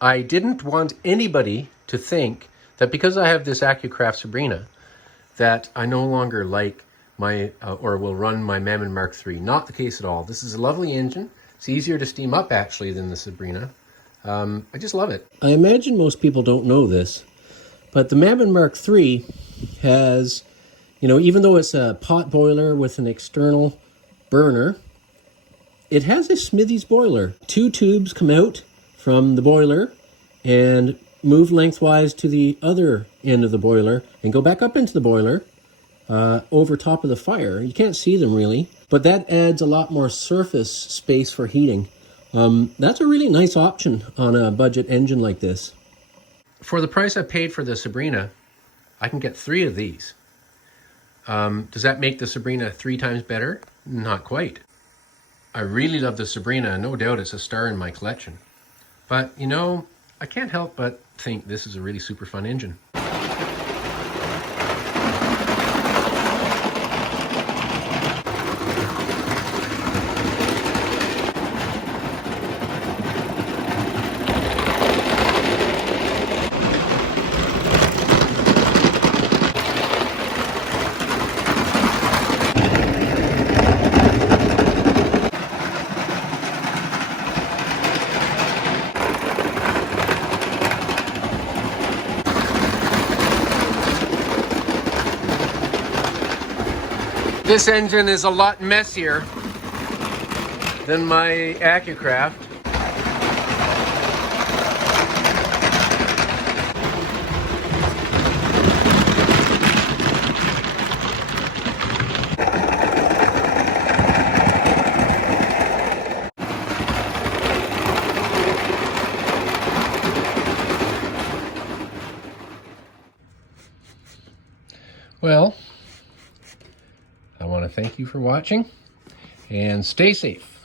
I didn't want anybody to think that because I have this Accucraft Sabrina, that I no longer like my, or will run my Mamod Mk 3. Not the case at all. This is a lovely engine. It's easier to steam up actually than the Sabrina. I just love it. I imagine most people don't know this, but the Mamod Mk 3 has, you know, even though it's a pot boiler with an external burner, it has a Smithy's boiler. 2 tubes come out from the boiler and move lengthwise to the other end of the boiler and go back up into the boiler over top of the fire. You can't see them really, but that adds a lot more surface space for heating. That's a really nice option on a budget engine like this. For the price I paid for the Sabrina, I can get 3 of these. Does that make the Sabrina 3 times better? Not quite. I really love the Sabrina, no doubt it's a star in my collection. But, you know, I can't help but think this is a really super fun engine. This engine is a lot messier than my Accucraft. Well, I want to thank you for watching and stay safe.